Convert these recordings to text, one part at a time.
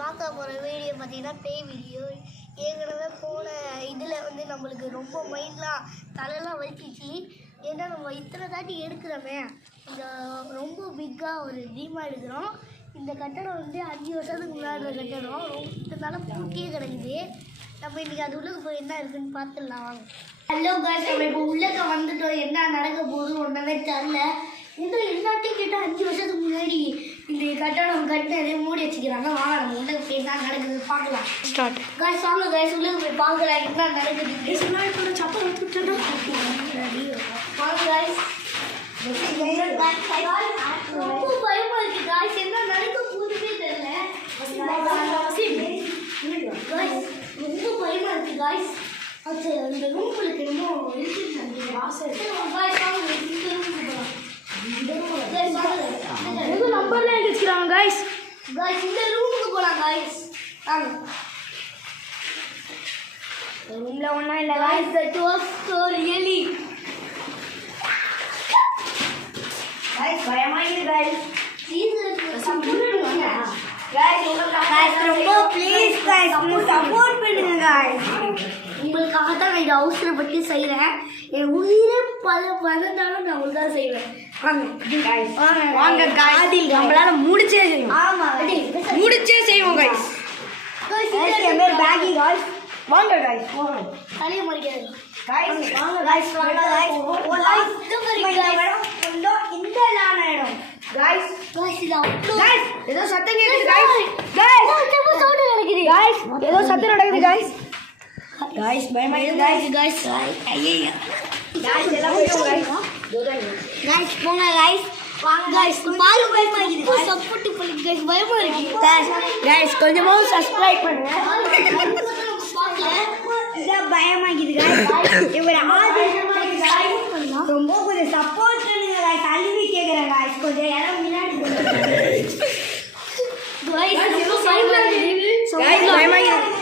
பார்க்க போகிற வீடியோ பார்த்தீங்கன்னா பேய் வீடியோ. ஏற்கனவே போன இதில் வந்து நம்மளுக்கு ரொம்ப மைண்ட்லாம் தலையெல்லாம் வலிச்சிச்சு. ஏன்னா நம்ம இத்தனை தாட்டி எடுக்கிறோமே, இந்த ரொம்ப பிக்காக ஒரு தீமாக எடுக்கிறோம். இந்த கட்டடம் வந்து 5 வருஷத்துக்கு முன்னாடி கட்டடம் இதனால பூட்டியே கிடக்குது. நம்ம இன்றைக்கி அது உள்ளே போய் என்ன இருக்குதுன்னு பார்த்துடலாம் வாங்க. ஹலோ காய்ஸ், நம்ம இப்போ உள்ளக்க வந்துட்டோம். என்ன நடக்க போகுது ஒன்றுமே தெரில. இந்த எல்லாத்தையும் கேட்டால் 5 வருஷத்துக்கு முன்னாடி இந்த கட்டடம் கட்டினதே மூடி வச்சுக்கிறாங்க. வாங்க நம்ம உள்ளே போய் என்ன நடக்குது பார்க்கலாம். ஸ்டார்ட் காய்ஸ், வாங்க காய்ஸ், உள்ளே போய் பார்க்கலாம் என்ன நடக்குது. சப்பல் வச்சுட்டோம் வாங்க காய்ஸ். ரொம்ப பயமா இருக்கு காய்ஸ், என்ன நடக்க போகுதுன்னே தெரியல. காய்ஸ் ரொம்ப பயமா இருக்கு காய்ஸ். அது அந்த ரூமுக்கு இன்னும் நம்பர்லாம் வச்சுக்கிறாங்க காய்ஸ். காய்ஸ் இந்த ரூமுக்கு போகலாம் காய்ஸ். வாங்க. ரூம்ல ஒன்றும் இல்லை guys. That was so really guys பயமாயிருக்கு காய்ஸ். ரொம்ப ப்ளீஸ் காய்ஸ் சப்போர்ட் பண்ணுங்க காய்ஸ். உங்களுக்காக தான் நான் இந்த ஹவுஸை பற்றி செய்கிறேன். என் உயிரே பறந்தாலும் நான் உங்களுக்கு தான் செய்வேன். வாங்க காய்ஸ், நம்மளால முடிச்சே செய்வோம். ஆமாம், முடிச்சே செய்வோம் காய்ஸ். என் பேர் பேகி காய்ஸ். வாங்க காய்ஸ், தலையை மறிக்காது காய்ஸ். வாங்க காய்ஸ், வாங்க காய்ஸ். இந்த நான இடம் காய்ஸ். காய்ஸ் இது அவ்வளோ காய்ஸ். ஏதோ சத்தம் கேட்குது காய்ஸ். காய்ஸ் சவுண்ட் நடக்குது காய்ஸ். ஏதோ சத்தம் நடக்குது காய்ஸ். காய்ஸ் பயமா இருக்கு காய்ஸ். காய்ஸ் ஐயா காய்ஸ் எல்லாம் போய்டும் காய்ஸ். காய்ஸ் போங்க காய்ஸ். வாங்க காய்ஸ், பாரு பயமா இருக்கு. சப்போர்ட் பண்ணுங்க காய்ஸ், பயமா இருக்கு காய்ஸ். காய்ஸ் கொஞ்சமா சப்ஸ்கிரைப் பண்ணுங்க. இத பயமா இருக்கு காய்ஸ். இவர ஆதிமா காய்ஸ் ரொம்ப கொஞ்சம் சப்போர்ட் பண்ணுங்க காய்ஸ். அழுவி கேக்குறேன் காய்ஸ், கொஞ்சம் யாரும் முன்னாடி போங்க காய்ஸ். ரொம்ப பயமா இருக்கு காய்ஸ். பயமா இருக்கு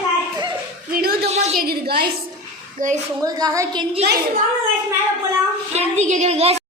வினோதமா கேக்குது காய்ஸ். காய்ஸ் உங்களுக்காக கெஞ்சி வாங்க காய்ஸ், மேல போலாம். கெஞ்சி கேக்குறேன் காய்ஸ்.